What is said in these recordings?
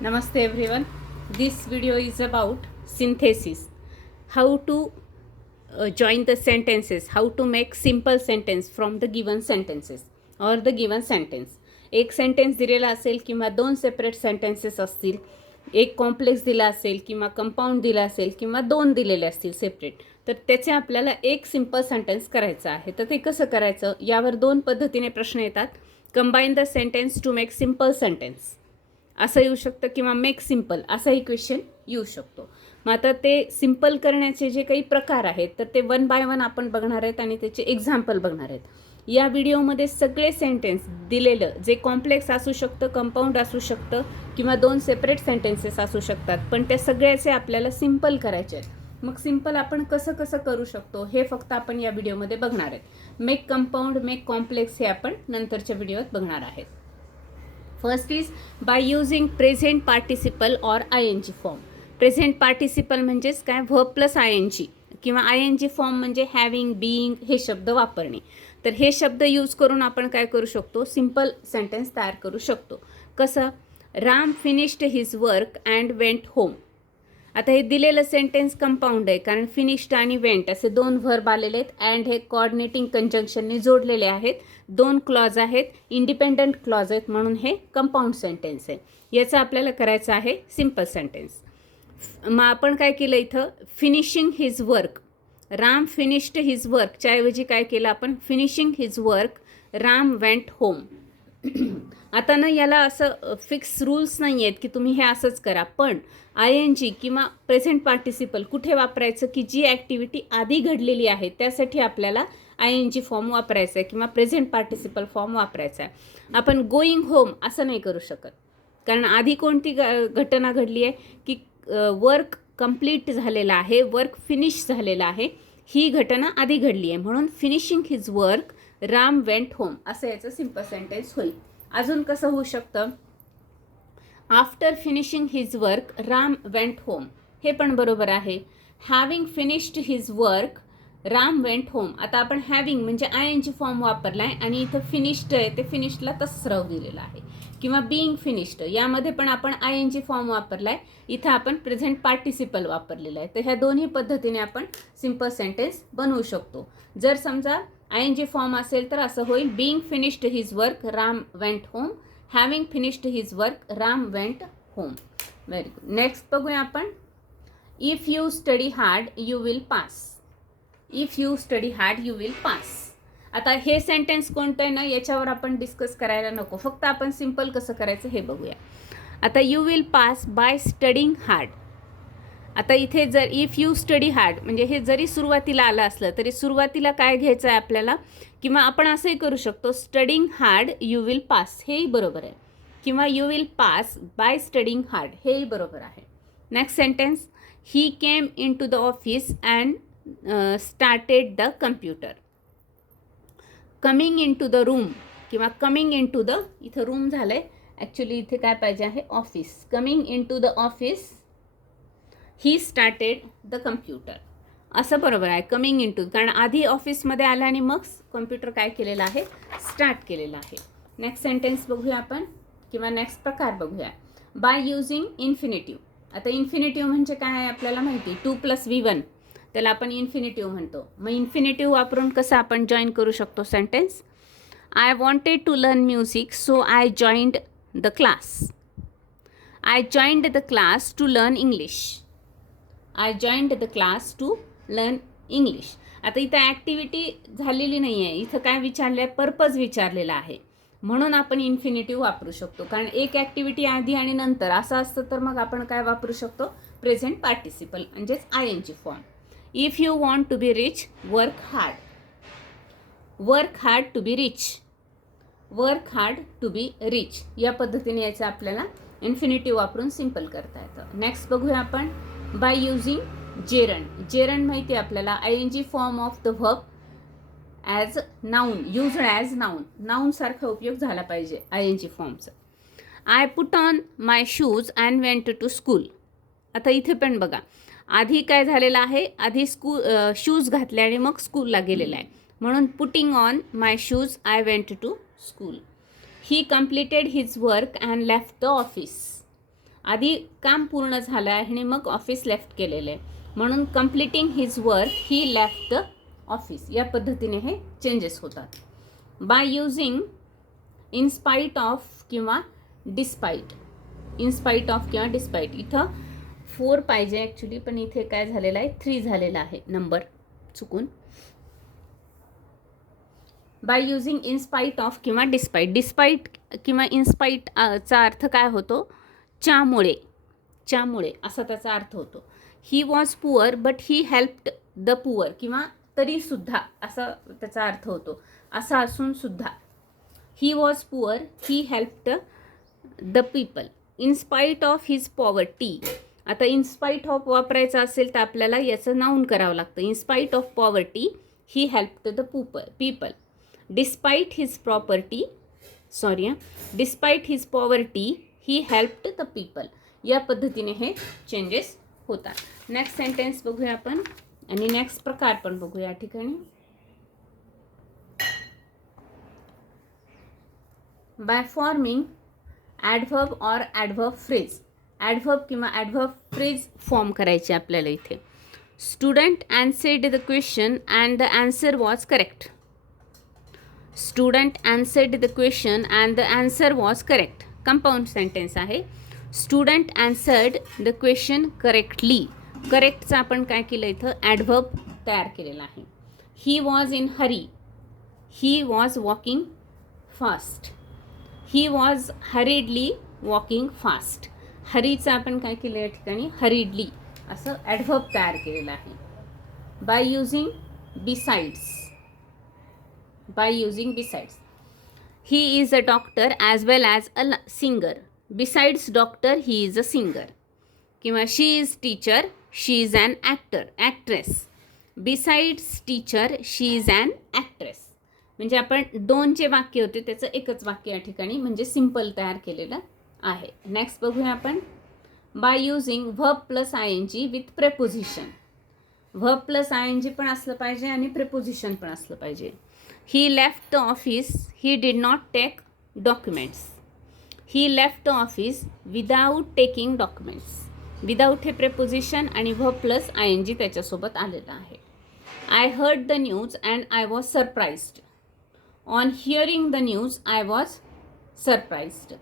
Namaste everyone. This video is about synthesis. How to join the sentences, how to make simple sentence from the given sentences or the given sentence. एक sentence दिलेला असेल किंवा दोन separate sentences असतील, एक complex दिला असेल किंवा कंपाऊंड दिला असेल किंवा दोन दिलेले असतील सेपरेट, तर त्याचे आपल्याला एक सिंपल सेंटेन्स करायचं आहे. तर ते कसं करायचं यावर दोन पद्धतीने प्रश्न येतात. Combine the sentence to make simple sentence असं येऊ शकतं किंवा मेक सिंपल असाही क्वेश्चन येऊ शकतो. मग आता ते सिंपल करण्याचे जे काही प्रकार आहेत तर ते वन बाय वन आपण बघणार आहेत आणि त्याचे एक्झाम्पल बघणार आहेत. या व्हिडिओमध्ये सगळे सेंटेन्स दिलेलं जे कॉम्प्लेक्स असू शकतं, कंपाऊंड असू शकतं किंवा दोन सेपरेट सेंटेन्सेस असू शकतात, पण त्या सगळ्याचे आपल्याला सिंपल करायचे आहेत. मग सिंपल आपण कसं कसं करू शकतो हे फक्त आपण या व्हिडिओमध्ये बघणार आहेत. मेक कंपाऊंड, मेक कॉम्प्लेक्स हे आपण नंतरच्या व्हिडिओत बघणार आहेत. First is by using present participle or I N G form. Present participle म्हणजेच काय, verb plus I N G किंवा आय एन जी फॉर्म म्हणजे हॅविंग, बीइंग हे शब्द वापरणे. तर हे शब्द यूज करून आपण काय करू शकतो, सिंपल सेंटेन्स तयार करू शकतो. कसं, Ram finished his work and went home. आता हे दिलेलं सेंटेन्स कंपाऊंड आहे कारण फिनिश्ड आणि वेंट असे दोन व्हर्ब आलेले आहेत. अँड हे कॉर्डिनेटिंग कंजंक्शनने जोडलेले आहेत. दोन क्लॉज आहेत, इंडिपेंडंट क्लॉज आहेत, म्हणून हे कंपाऊंड सेंटेन्स आहे. याचं आपल्याला करायचं आहे सिंपल सेंटेन्स. मग आपण काय केलं इथं, finishing his work, Ram finished his वर्कच्या ऐवजी काय केलं आपण, finishing his work, Ram went home. आता ना याला असं फिक्स रूल्स नाही आहेत की तुम्ही हे असंच करा, पण आय एन जी किंवा प्रेझेंट पार्टिसिपल कुठे वापरायचं की जी ॲक्टिव्हिटी आधी घडलेली आहे त्यासाठी आपल्याला आय एन जी फॉर्म वापरायचा आहे किंवा प्रेझेंट पार्टिसिपल फॉर्म वापरायचा आहे. आपण गोईंग होम असं नाही करू शकत कारण आधी कोणती घटना घडली आहे की वर्क कंप्लीट झालेला आहे, वर्क फिनिश झालेला आहे, ही घटना आधी घडली आहे. म्हणून finishing his work, Ram went home असं याचं सिंपल सेंटेन्स होईल. अजून कसं होऊ शकतं, after finishing his work Ram went home, हे पण बरोबर आहे. Having finished his work Ram went home. आता आपण हॅविंग म्हणजे आय एन जी फॉर्म वापरला आहे आणि इथं फिनिश्ड आहे, ते फिनिश्डला तसंच राहू दिलेलं आहे. किंवा बीइंग फिनिश्ड यामध्ये पण आपण आय एन जी फॉर्म वापरला आहे, इथं आपण प्रेझेंट पार्टिसिपल वापरलेलं आहे. तर ह्या दोन्ही पद्धतीने आपण सिंपल सेंटेन्स बनवू शकतो. जर समजा आय एन जी फॉर्म असेल तर असं होईल, being finished his work Ram went home, having finished his work Ram went home. Very good. Next बघूया आपण, if you study hard you will pass. If you study hard you will pass. आता हे sentence कोणतं आहे ना याच्यावर आपण डिस्कस करायला नको, फक्त आपण सिंपल कसं करायचं हे बघूया. आता you will pass by studying hard. आता इथे जर इफ यू स्टडी हार्ड म्हणजे हे जरी सुरुवातीला आलं असलं तरी सुरुवातीला काय घ्यायचं आहे आपल्याला, किंवा आपण असंही करू शकतो, studying hard you will pass हेही बरोबर आहे, किंवा you will pass by studying hard हेही बरोबर आहे. Next sentence, he came in to the office and started the computer. Coming in to the room किंवा कमिंग इन टू द, इथं room झालं आहे, ॲक्च्युली इथे काय पाहिजे आहे office. Coming in to the office he started the computer असं बरोबर आहे. कमिंग इन टू कारण आधी ऑफिसमध्ये आलं आणि मग कम्प्युटर काय केलेलं आहे, स्टार्ट केलेलं आहे. नेक्स्ट सेंटेन्स बघूया आपण किंवा नेक्स्ट प्रकार बघूया, बाय युजिंग इन्फिनिटिव्ह. आता इन्फिनिटिव्ह म्हणजे काय आहे आपल्याला माहिती, 2+V1 त्याला आपण इन्फिनिटिव्ह म्हणतो. मग इन्फिनिटिव्ह वापरून कसं आपण जॉईन करू शकतो sentence, I wanted to learn music so I joined the class. I joined the class to learn English. I joined the class to learn English. आता इथं ॲक्टिव्हिटी झालेली नाही आहे, इथं काय विचारलं आहे, पर्पज विचारलेला आहे, म्हणून आपण इन्फिनिटिव्ह वापरू शकतो. कारण एक ॲक्टिव्हिटी आधी आणि नंतर असं असतं तर मग आपण काय वापरू शकतो, प्रेझेंट पार्टिसिपल म्हणजेच I N G form. If you want to be rich work hard. Work hard to be rich. Work hard to be rich या पद्धतीने याचं आपल्याला इन्फिनिटिव्ह वापरून सिंपल करता येतं. नेक्स्ट बघूया आपण, बाय युजिंग जेरंड. जेरंड माहिती आहे आपल्याला, I N G form of the verb as noun, used as noun, नाऊनसारखा उपयोग झाला पाहिजे आय एन जी फॉर्मचा. I put on my shoes and went to school. आता इथे पण बघा आधी काय झालेलं आहे, आधी शूज घातले आणि मग स्कूलला गेलेला आहे, म्हणून putting on my shoes I went to school. He completed his work and left the office. आधी काम पूर्ण झालं आहे आणि मग ऑफिस लेफ्ट केलेलं आहे, म्हणून completing his work he left the office. या पद्धतीने हे चेंजेस होतात. By using in spite of किंवा डिस्पाईट. इन स्पाईट ऑफ किंवा डिस्पाईट. इथं 4 पाहिजे ॲक्च्युली, पण इथे काय झालेलं आहे 3 झालेला आहे नंबर चुकून. By using in spite of किंवा डिस्पाईट. डिस्पाईट किंवा इनस्पाईट चा अर्थ काय होतो, च्यामुळे, च्यामुळे असा त्याचा अर्थ होतो. He was poor but he helped the poor, किंवा तरीसुद्धा असा त्याचा अर्थ होतो, असा असून सुद्धा. He was poor he helped the people in spite of his poverty. आता इन स्पाईट ऑफ वापरायचं असेल तर आपल्याला याचं नाऊन करावं लागतं. In spite of poverty he helped the people. Despite his property, despite his poverty he helped the people. या पद्धतीने हे चेंजेस होतात. नेक्स्ट सेंटेन्स बघूया आपण आणि नेक्स्ट प्रकार पण बघूया या ठिकाणी. By forming adverb or adverb phrase. Adverb किंवा ॲडव्हर्ब फ्रेज फॉर्म करायचे आपल्याला इथे. Student answered the question and the answer was correct. Student answered the question and the answer was correct. Compound sentence आहे. Student answered the question correctly. करेक्टचं आपण काय केलं इथं ॲडव्हर्ब तयार केलेला आहे. He was in hurry. He was walking fast. He was hurriedly walking fast. हरीचं आपण काय केलं या ठिकाणी हरिडली असं ॲडव्हर्ब तयार केलेलं आहे. By using besides. By using besides. He is a doctor as well as a singer. Besides doctor he is a singer. किंवा she is teacher she is an actress. Besides teacher she is an actress. म्हणजे आपण 2 जे वाक्य होते त्याचं एकच वाक्य या ठिकाणी म्हणजे सिम्पल तयार केलेलं आहे. नेक्स्ट बघूया आपण. By using verb plus I N G with preposition. Verb plus I N G पण असलं पाहिजे आणि प्रेपोजिशन पण असलं पाहिजे. He left the office he did not take documents. He left the office without taking documents. Without हे preposition आणि verb plus I N G त्याच्यासोबत आलेलं आहे. I heard the news and I was surprised. On hearing the news I was surprised.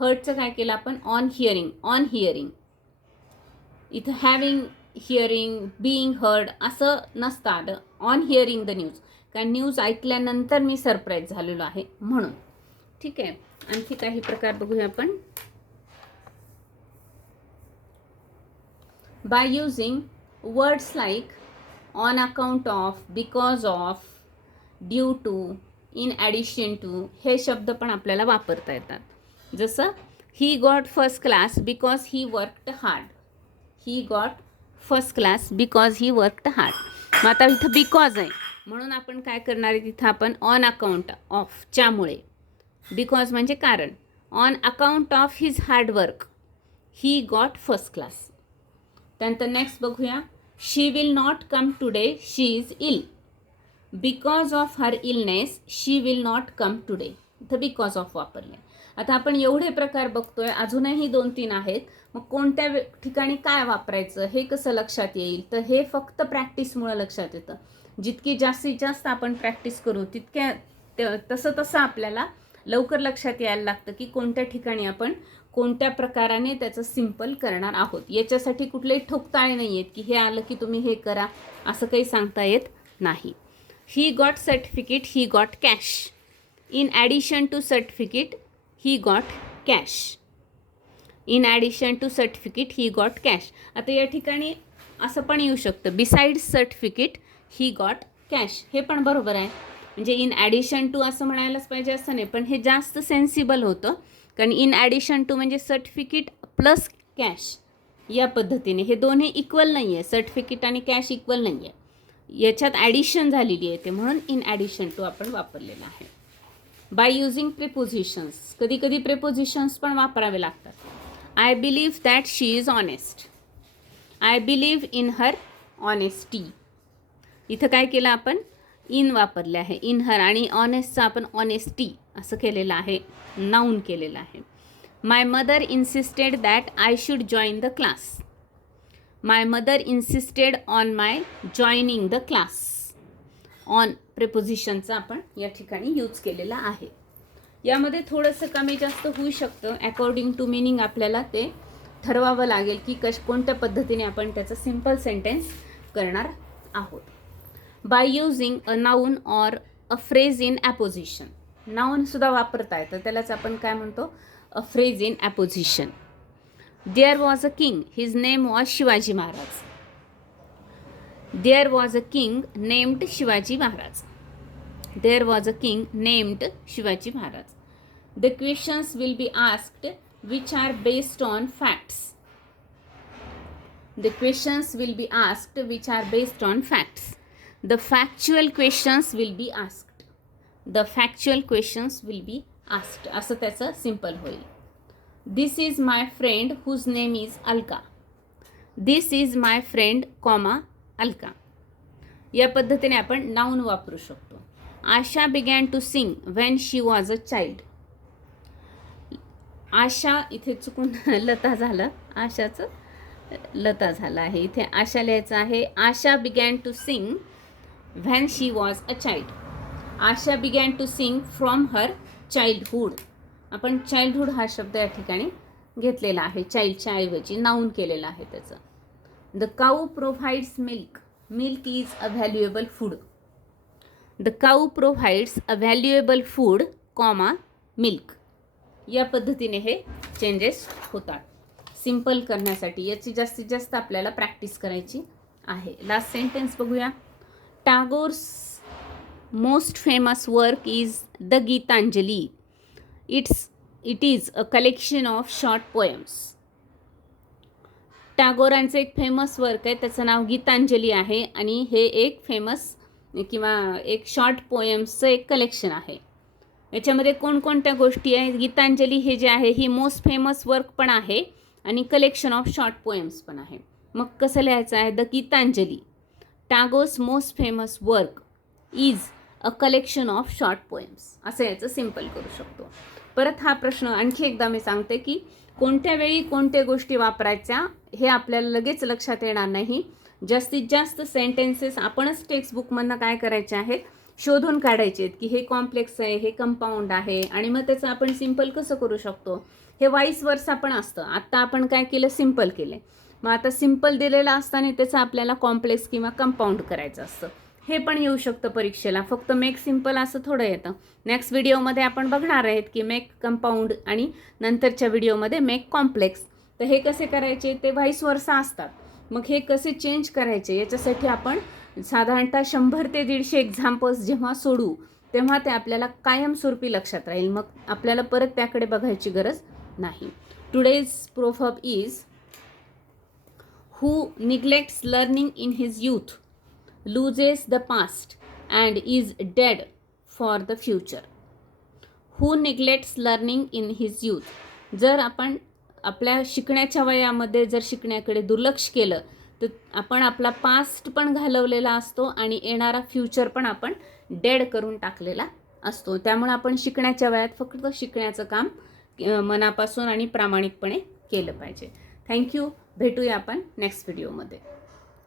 हर्डचं काय केलं आपण on hearing. On hearing इथं having, hearing, being heard असं नसतं आलं. ऑन हिअरिंग द न्यूज, कारण न्यूज ऐकल्यानंतर मी सरप्राईज झालेलो आहे म्हणून. ठीक आहे. आणखी काही प्रकार बघूया आपण. By using words like on account of, because of, due to, in addition to हे शब्द पण आपल्याला वापरता येतात. जसं he got first class because he worked hard. He got first class because he worked hard. मग आता इथं बिकॉज आहे म्हणून आपण काय करणार आहे तिथं आपण ऑन अकाउंट ऑफ च्यामुळे. बिकॉज म्हणजे कारण. On account of his hard work he got first class. त्यानंतर नेक्स्ट बघूया. She will not come today she is ill. Because of her illness she will not come today. इथं because of वापरले. आता आपण एवढे प्रकार बघतोय, अजूनही 2-3 आहेत. मग कोणत्या ठिकाणी काय वापरायचं हे कसं लक्षात येईल, तर हे फक्त प्रॅक्टिसमुळे लक्षात येतं. जितकी जास्तीत जास्त आपण प्रॅक्टिस करू तितक्या तसं आपल्याला लवकर लक्षात यायला लागतं की कोणत्या ठिकाणी आपण कोणत्या प्रकाराने त्याचं सिम्पल करणार आहोत. याच्यासाठी कुठलेही ठोकताळे नाही आहेत की हे आलं की तुम्ही हे करा असं काही सांगता येत नाही. He got certificate he got cash. In addition to certificate he got cash. In addition to certificate he got cash. आता या ठिकाणी असं पण येऊ शकतं besides certificate he got cash. हे पण बरोबर आहे. म्हणजे इन ॲडिशन टू असं म्हणायलाच पाहिजे असं नाही, पण हे जास्त सेन्सिबल होतं कारण इन ॲडिशन टू म्हणजे सर्टिफिकेट प्लस कॅश या पद्धतीने. हे दोन्ही इक्वल नाही आहे. सर्टिफिकेट आणि कॅश इक्वल नाही आहे. याच्यात ॲडिशन झालेली आहे ते म्हणून इन ॲडिशन टू आपण वापरलेलं आहे. By using prepositions. कधी कधी प्रिपोजिशन्स पण वापरावे लागतात. I believe that she is honest. I believe in her honesty. इथं काय केलं आपण इन वापरले आहे. इन हर आणि ऑनेस्टचं आपण ऑनेस्टी असं केलेलं आहे, नाऊन केलेलं आहे. My mother insisted that I should join the class. My mother insisted on my joining the class. On प्रिपोजिशनचा आपण या ठिकाणी यूज केलेला आहे. यामध्ये थोडंसं कमी जास्त होऊ शकतं. अकॉर्डिंग टू मिनिंग आपल्याला ते ठरवावं लागेल की कोणत्या पद्धतीने आपण त्याचं सिम्पल सेंटेन्स करणार आहोत. By using a noun or a phrase in apposition. नाऊनसुद्धा वापरता येतं, त्यालाच आपण काय म्हणतो, a phrase in apposition. There was a king, his name was Shivaji Maharaj. There was a king named Shivaji Maharaj. There was a king named Shivaji Maharaj. The questions will be asked which are based on facts. The questions will be asked which are based on facts. The factual questions will be asked. The factual questions will be asked. असं त्याचं simple होईल. This is my friend whose name is Alka. This is my friend, Alka. या पद्धतीने आपण noun वापरू शकतो. आशा began to sing when she was a child. आशा इथे चुकून लता झालं, आशाचं लता झालं आहे. इथे आशा लिहायचं आहे. Asha began to sing when she was a child. Asha began to sing from her childhood. आपण चाइल्डहूड हा शब्द या ठिकाणी घेतलेला आहे, चाइल्डच्या ऐवजी नाऊन केलेला आहे त्याचं. The cow provides milk. Milk is a valuable food. The cow provides a valuable food, milk. या पद्धतीने हे चेंजेस होतात. सिम्पल करण्यासाठी याची जास्तीत जास्त आपल्याला प्रॅक्टिस करायची आहे. लास्ट सेंटेन्स बघूया. Tagore's most famous work is the Gitanjali. It is a collection of short poems. टागोरांचं एक फेमस वर्क आहे, त्याचं नाव गीतांजली आहे आणि हे एक फेमस किंवा एक शॉर्ट पोएम्सचं एक कलेक्शन आहे. याच्यामध्ये कोणकोणत्या गोष्टी आहेत? गीतांजली हे जे आहे ही मोस्ट फेमस वर्क पण आहे आणि कलेक्शन ऑफ शॉर्ट पोएम्स पण आहे. मग कसं लिहायचं आहे? The Gitanjali, Tagore's most famous work is a collection of short poems. असं याचं सिम्पल करू शकतो. परत हा प्रश्न आणखी एकदा मी सांगते की कोणत्या वेळी कोणत्या गोष्टी वापरायच्या हे आपल्याला लगेच लक्षात येणार नाही. जास्तीत जास्त सेंटेन्सेस आपणच टेक्स्टबुकमधनं काय करायचे आहेत, शोधून काढायचे आहेत की हे कॉम्प्लेक्स आहे, हे कंपाऊंड आहे आणि मग त्याचं आपण सिम्पल कसं करू शकतो. हे वाईस वर्सा पण असतं. आत्ता आपण काय केलं, सिम्पल केलं. मग आता सिम्पल दिलेलं असताना त्याचं आपल्याला कॉम्प्लेक्स किंवा कंपाऊंड करायचं असतं. हे पण येऊ शकतं परीक्षेला. फक्त मेक सिम्पल असं थोडं येतं. नेक्स्ट व्हिडिओमध्ये आपण बघणार आहेत की मेक कंपाऊंड आणि नंतरच्या व्हिडिओमध्ये मेक कॉम्प्लेक्स. तर हे कसे करायचे ते वाईस वर्सा असतात. मग हे कसे चेंज करायचे याच्यासाठी आपण साधारणतः 100 ते 150 एक्झाम्पल्स जेव्हा सोडू तेव्हा ते आपल्याला कायमस्वरूपी लक्षात राहील. मग आपल्याला परत त्याकडे बघायची गरज नाही. Today's proverb is who neglects learning in his youth loses the past and is dead for the future. Who neglects learning in his youth. जर आपण आपल्या शिकण्याच्या वयामध्ये जर शिकण्याकडे दुर्लक्ष केलं तर आपण आपला पास्ट पण घालवलेला असतो आणि येणारा फ्युचर पण आपण डेड करून टाकलेला असतो. त्यामुळे आपण शिकण्याच्या वयात फक्त शिकण्याचं काम मनापासून आणि प्रामाणिकपणे केलं पाहिजे. थँक्यू. भेटूया आपण नेक्स्ट व्हिडिओमध्ये.